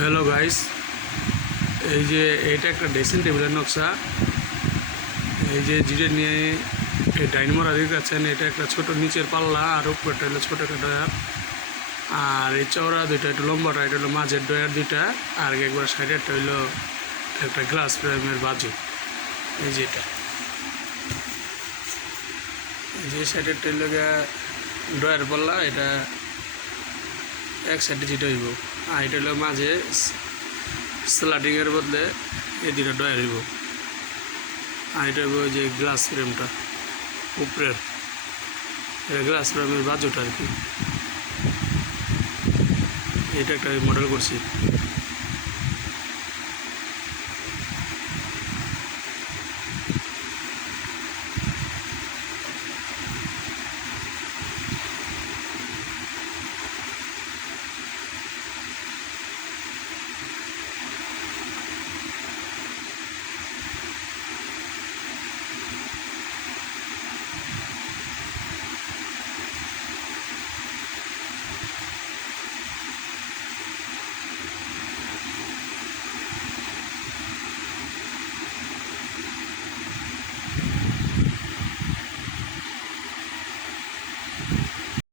Hello guys, এই যে এটা একটা ড্রেসিং টেবিলের নকশা। এই যে যেটা নিয়ে এই ডাইনিমোরা দেখাচ্ছেন, এটা একটা ছোট নিচের পাল্লা আর উপরটা হলো ছোটো ডয়ার। আর এই চওড়া দুইটা একটু লম্বাটা এটা হলো মাঝের ডয়ার দুইটা, আর একবার সাইডেরটা হইলো একটা গ্লাস ফ্রেমের বাজু। এই যে এটা এই যে সাইডেরটা হইলো ডয়ার পাল্লা, এটা এক সাইডে যেটা হইব, আর এটা হলো মাঝে স্লাটিংয়ের বদলে এই দুটা ডয়ার হইব। আর এটা হইব যে গ্লাস ফ্রেমটা উপরের, এটা গ্লাস ফ্রেমের বাজুটা আর কি। এটা একটা মডেল করছি।